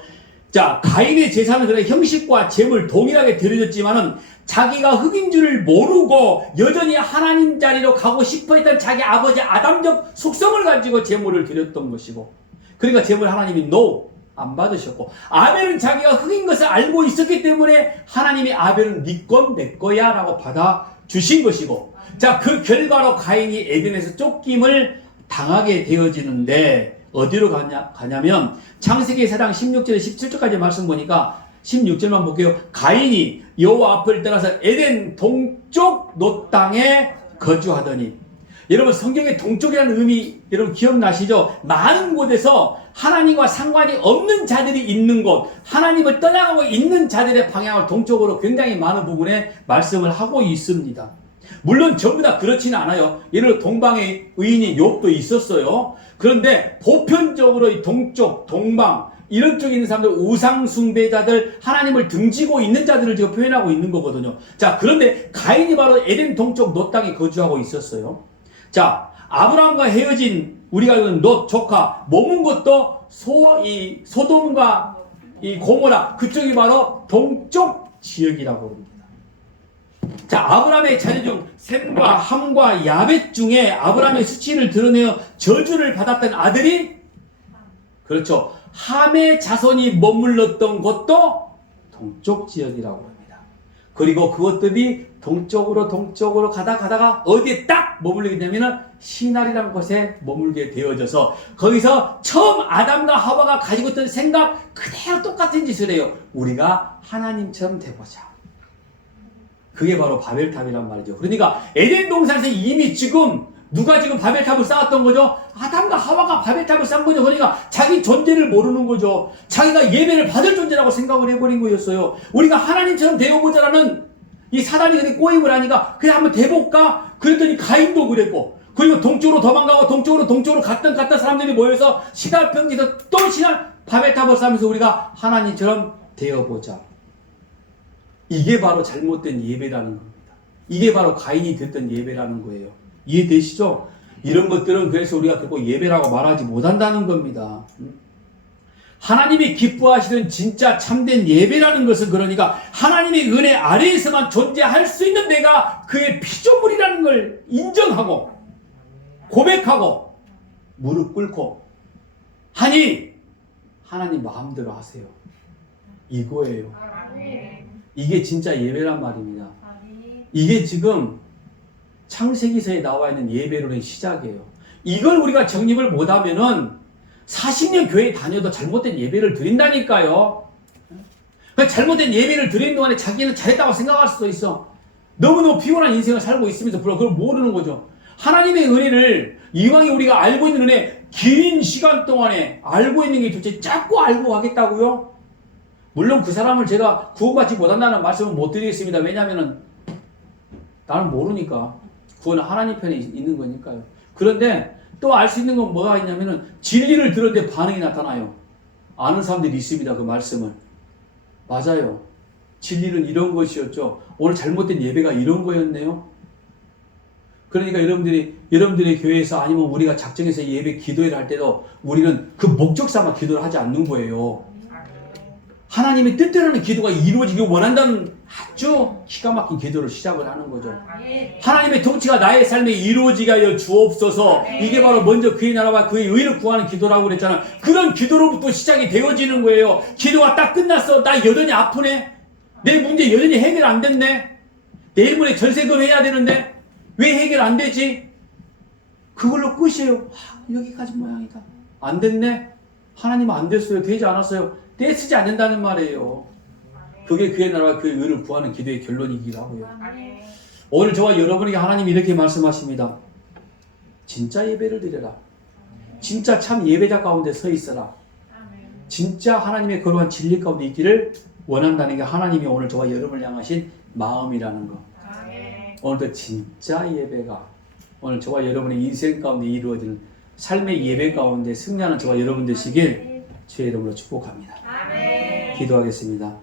자, 가인의 제사는 그래 형식과 제물 동일하게 드려졌지만은 자기가 흙인 줄을 모르고 여전히 하나님 자리로 가고 싶어했던 자기 아버지 아담적 속성을 가지고 제물을 드렸던 것이고, 그러니까 제물 하나님이 no 안 받으셨고, 아벨은 자기가 흙인 것을 알고 있었기 때문에 하나님이 아벨은 네 건 내 거야 라고 받아 주신 것이고, 자, 그 결과로 가인이 에덴에서 쫓김을 당하게 되어지는데 어디로 가냐면 창세기 4장 16절에 17절까지 말씀 보니까 16절만 볼게요. 가인이 여호와 앞을 떠나서 에덴 동쪽 놋 땅에 거주하더니, 여러분 성경의 동쪽이라는 의미 여러분 기억나시죠? 많은 곳에서 하나님과 상관이 없는 자들이 있는 곳, 하나님을 떠나가고 있는 자들의 방향을 동쪽으로 굉장히 많은 부분에 말씀을 하고 있습니다. 물론 전부 다 그렇지는 않아요. 예를 들어 동방의 의인이 욥도 있었어요. 그런데 보편적으로 이 동쪽, 동방 이런 쪽에 있는 사람들, 우상 숭배자들, 하나님을 등지고 있는 자들을 지금 표현하고 있는 거거든요. 자, 그런데 가인이 바로 에덴 동쪽 놋 땅에 거주하고 있었어요. 자, 아브라함과 헤어진 우리가 알는 놋 조카 머문 것도 소돔과 이 고모라 그쪽이 바로 동쪽 지역이라고 합니다. 자, 아브라함의 자녀 중 셈과 함과 야벳 중에 아브라함의 수치를 드러내어 저주를 받았던 아들이, 그렇죠, 함의 자손이 머물렀던 곳도 동쪽 지역이라고 합니다. 그리고 그것들이 동쪽으로 가다가 어디에 딱 머물게 되면 시날이라는 곳에 머물게 되어져서 거기서 처음 아담과 하와가 가지고 있던 생각 그대로 똑같은 짓을 해요. 우리가 하나님처럼 되보자. 그게 바로 바벨탑이란 말이죠. 그러니까 에덴 동산에서 이미 지금 누가 지금 바벨탑을 쌓았던 거죠? 아담과 하와가 바벨탑을 쌓은 거죠. 그러니까 자기 존재를 모르는 거죠. 자기가 예배를 받을 존재라고 생각을 해버린 거였어요. 우리가 하나님처럼 되어보자라는 이 사단이 그렇게 꼬임을 하니까 그래 한번 돼볼까? 그랬더니 가인도 그랬고, 그리고 동쪽으로 도망가고 동쪽으로 갔던 사람들이 모여서 시달평지에서 또 신한 바벨탑을 쌓으면서 우리가 하나님처럼 되어보자. 이게 바로 잘못된 예배라는 겁니다. 이게 바로 가인이 됐던 예배라는 거예요. 이해되시죠? 이런 것들은 그래서 우리가 결국 예배라고 말하지 못한다는 겁니다. 하나님이 기뻐하시는 진짜 참된 예배라는 것은 그러니까 하나님의 은혜 아래에서만 존재할 수 있는 내가 그의 피조물이라는 걸 인정하고 고백하고 무릎 꿇고 하니 하나님 마음대로 하세요. 이거예요. 이게 진짜 예배란 말입니다. 이게 지금 창세기서에 나와 있는 예배론의 시작이에요. 이걸 우리가 정립을 못하면은 40년 교회 다녀도 잘못된 예배를 드린다니까요. 잘못된 예배를 드리는 동안에 자기는 잘했다고 생각할 수도 있어. 너무너무 피곤한 인생을 살고 있으면서 그걸 모르는 거죠. 하나님의 은혜를 이왕에 우리가 알고 있는 은혜 긴 시간 동안에 알고 있는 게 도대체 자꾸 알고 가겠다고요? 물론 그 사람을 제가 구원받지 못한다는 말씀은 못 드리겠습니다. 왜냐하면 나는 모르니까. 구원은 하나님 편에 있는 거니까요. 그런데 또 알 수 있는 건 뭐가 있냐면은 진리를 들었는데 반응이 나타나요. 아는 사람들이 있습니다. 그 말씀을. 맞아요. 진리는 이런 것이었죠. 오늘 잘못된 예배가 이런 거였네요. 그러니까 여러분들의 교회에서 아니면 우리가 작정해서 예배 기도회를 할 때도 우리는 그 목적 삼아 기도를 하지 않는 거예요. 하나님의 뜻대로는 기도가 이루어지기 원한다는 아주 기가 막힌 기도를 시작을 하는 거죠. 하나님의 통치가 나의 삶에 이루어지게 하여 주옵소서. 이게 바로 먼저 그의 나라와 그의 의를 구하는 기도라고 그랬잖아. 그런 기도로부터 시작이 되어지는 거예요. 기도가 딱 끝났어. 나 여전히 아프네. 내 문제 여전히 해결 안 됐네. 내일 모레 전세금 해야 되는데 왜 해결 안 되지? 그걸로 끝이에요. 여기까지 모양이다. 안 됐네. 하나님 안 됐어요. 되지 않았어요. 떼쓰지 않는다는 말이에요. 그게 그의 나라와 그의 의를 구하는 기도의 결론이기도 하고요. 오늘 저와 여러분에게 하나님이 이렇게 말씀하십니다. 진짜 예배를 드려라. 진짜 참 예배자 가운데 서 있어라. 진짜 하나님의 거룩한 진리 가운데 있기를 원한다는 게 하나님이 오늘 저와 여러분을 향하신 마음이라는 거. 오늘도 진짜 예배가 오늘 저와 여러분의 인생 가운데 이루어지는 삶의 예배 가운데 승리하는 저와 여러분 되시길 주의 이름으로 축복합니다. 기도하겠습니다.